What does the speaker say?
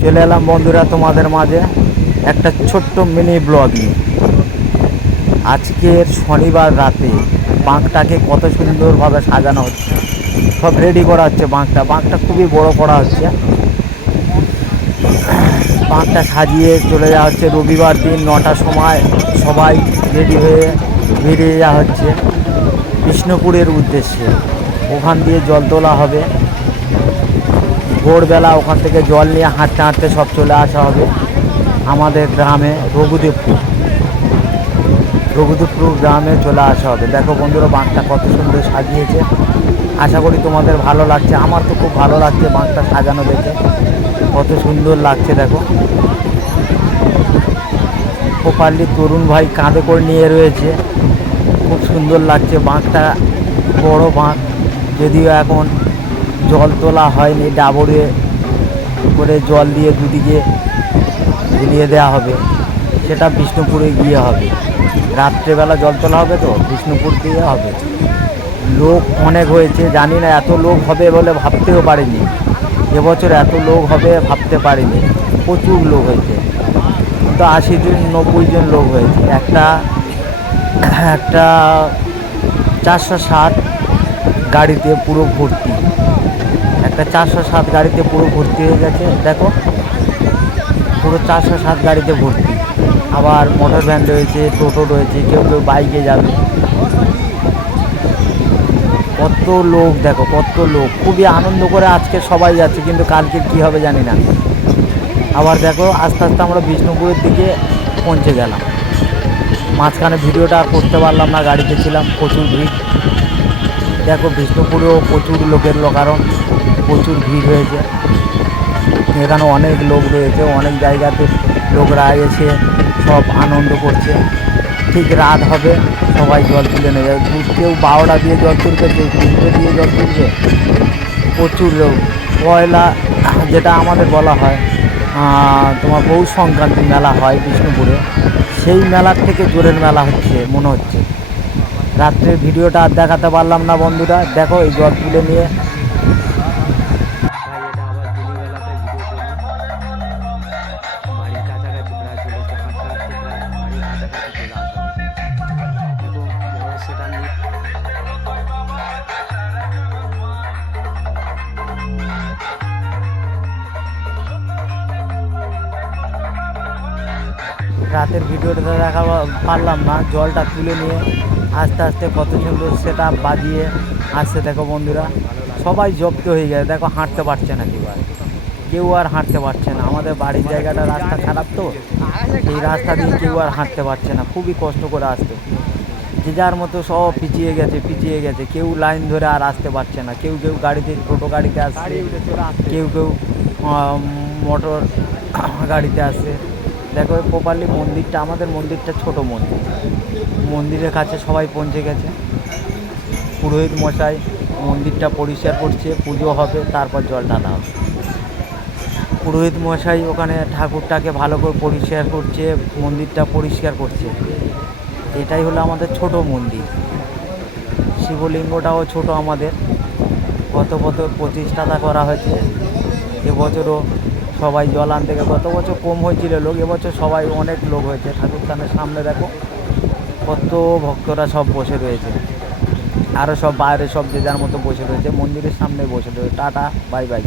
চলে এলাম বন্ধুরা তোমাদের মাঝে একটা ছোট্ট মিনি ব্লগ নিয়ে। আজকের শনিবার রাতে বাঁকটাকে কত সুন্দরভাবে সাজানো হচ্ছে। সব রেডি করা হচ্ছে বাঁকটা। বাঁকটা খুবই বড় করা হচ্ছে। বাঁকটা সাজিয়ে চলে যাওয়া হচ্ছে রবিবার দিন নটার সময়। সবাই রেডি হয়ে বেরিয়ে যাওয়া হচ্ছে। বিষ্ণুপুরের উদ্দেশ্যে। ওখান দিয়ে জল তোলা হবে। ভোরবেলা ওখান থেকে জল নিয়ে হাঁটতে হাঁটতে সব চলে আসা হবে আমাদের গ্রামে রঘুদেবপুর। রঘুদেবপুর গ্রামে চলে আসা হবে। দেখো বন্ধুরা বাঁকটা কত সুন্দর সাজিয়েছে। আশা করি তোমাদের ভালো লাগছে। আমার তো খুব ভালো লাগছে বাঁকটা সাজানো দেখে। কত সুন্দর লাগছে, দেখো। প্রপারলি তরুণ ভাই কাঁধে করে নিয়ে রয়েছে। খুব সুন্দর লাগছে বাঁকটা বড় বাঁক যদিও এখন জল তোলা হয়নি, ডাবরে করে জল দিয়ে দুদিকে ঝুলিয়ে দেওয়া হবে। সেটা বিষ্ণুপুরে গিয়ে হবে। রাত্রেবেলা জল তোলা হবে তো, বিষ্ণুপুর দিয়ে হবে। লোক অনেক হয়েছে, জানি না এত লোক হবে বলে ভাবতেও পারিনি। এবছর এত লোক হবে ভাবতে পারিনি। প্রচুর লোক হয়েছে। তো আশি জন, নব্বই জন লোক হয়েছে। একটা একটা চারশো ষাট গাড়িতে পুরো ভর্তি। একটা চারশো সাত গাড়িতে পুরো ভর্তি হয়ে গেছে। দেখো, পুরো চারশো সাত গাড়িতে ভর্তি। আবার মোটর ভ্যান রয়েছে, টোটো রয়েছে, কেউ কেউ বাইকে যাবে। কত লোক, দেখো, কত লোক। খুবই আনন্দ করে আজকে সবাই যাচ্ছে, কিন্তু কালকে কি হবে জানি না। আবার দেখো, আস্তে আস্তে আমরা বিষ্ণুপুরের দিকে পৌঁছে গেলাম। মাঝখানে ভিডিওটা আর করতে পারলাম না, গাড়িতে ছিলাম, প্রচুর ভিড়। দেখো, বিষ্ণুপুরেও প্রচুর লোকের লোকারণ। প্রচুর ভিড় হয়েছে এখানে অনেক লোক রয়েছে, অনেক জায়গাতে লোকরা এসে সব আনন্দ করছে। ঠিক রাত হবে, সবাই জল তুলে নেবে। কেউ বারোটা দিয়ে জল তুলবে, কেউ তিনটে দিয়ে জল তুলবে? প্রচুর লোক। পয়লা, যেটা আমাদের বলা হয় তোমার পৌষ সংক্রান্তি মেলা হয় বিষ্ণুপুরে। সেই মেলার থেকে জোরের মেলা হচ্ছে, মনে হচ্ছে। রাত্রের ভিডিওটা আর দেখাতে পারলাম না বন্ধুরা। দেখো এই জল তুলে নিয়ে রাতের ভিডিওটা দেখা পারলাম না। জলটা তুলে নিয়ে আস্তে আস্তে কত সুন্দর সেটা বাজিয়ে আসছে দেখো বন্ধুরা। সবাই জব্দ হয়ে গেছে। দেখো হাঁটতে পারছে না কেউ আর। কেউ আর হাঁটতে পারছে না। আমাদের বাড়ির জায়গাটা রাস্তা খারাপ তো। এই রাস্তা দিয়ে কেউ আর হাঁটতে পারছে না। খুবই কষ্ট করে আসতে যে যার মতো সব পিছিয়ে গেছে পিছিয়ে গেছে। কেউ লাইন ধরে আর আসতে পারছে না। কেউ কেউ গাড়িতে, টোটো গাড়িতে আসছে। কেউ কেউ মোটর গাড়িতে আসছে। দেখো প্রপারলি মন্দিরটা, আমাদের মন্দিরটা ছোট মন্দির। মন্দিরের কাছে সবাই পৌঁছে গেছে। পুরোহিত মশাই মন্দিরটা পরিষ্কার করছে, পুজো হবে, তারপর জল ঢালা হবে। পুরোহিত মশাই ওখানে ঠাকুরটাকে ভালো করে পরিষ্কার করছে, মন্দিরটা পরিষ্কার করছে। এটাই হলো আমাদের ছোট মন্দির। শিবলিঙ্গটাও ছোট আমাদের। গত বছর প্রতিষ্ঠাতা করা হয়েছে। এবছরও সবাই জল আনতে গেলে। গত বছর কম হয়েছিল লোক, এবছর সবাই অনেক লোক হয়েছে। ঠাকুরস্থানের সামনে দেখো, কত ভক্তরা সব বসে রয়েছে। আরও সব বাইরে সব যে যার মতো বসে রয়েছে, মন্দিরের সামনে বসে রয়েছে। Tata, bye bye.